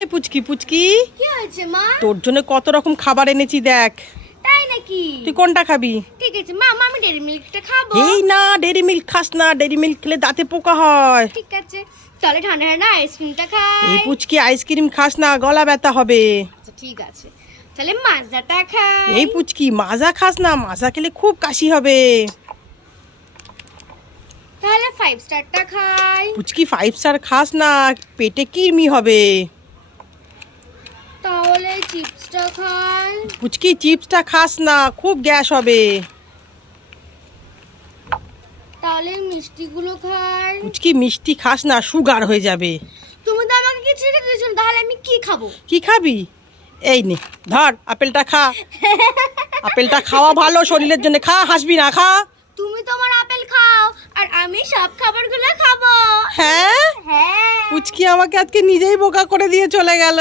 পুচকি পুচকি কি হয়েছে মা? তোর জন্য কত রকম খাবার এনেছি দেখ। তাই নাকি? তুই কোনটা খাবি? ঠিক আছে মা, আমি ডেরি মিল্কটা খাবো। এই না, ডেরি মিল্ক খাস না, ডেরি মিল্ক খেলে দাঁতে পোকা হয়। ঠিক আছে, তাহলে ঠান্ডা ঠান্ডা আইসক্রিমটা খাই। এই পুচকি আইসক্রিম খাস না, গলা ব্যথা হবে। আচ্ছা ঠিক আছে, তাহলে মাজাটা খাই। এই পুচকি মাজা খাস না, মাজা খেলে খুব কাশি হবে। তাহলে 5 স্টারটা খাই। পুচকি 5 স্টার খাস না, পেটে কৃমি হবে। তাহলে চিপসটা খাই। পুচকি চিপসটা খাস না, খুব গ্যাস হবে। তাহলে মিষ্টিগুলো খাই। পুচকি মিষ্টি খাস না, সুগার হয়ে যাবে। তুমি তো আমাকে কিছু রেখে দিয়েছো, তাহলে আমি কি খাবো? কি খাবি? এই নে ধর, আপেলটা খা। আপেলটা খাওয়া ভালো শরীরের জন্য, খা, হাসবি না, খা। তুমি তো আমার আপেল খাও আর আমি সব খাবারগুলো খাবো। হ্যাঁ, হ্যাঁ। পুচকি আমাকে আজকে নিজেই বোকা করে দিয়ে চলে গেল।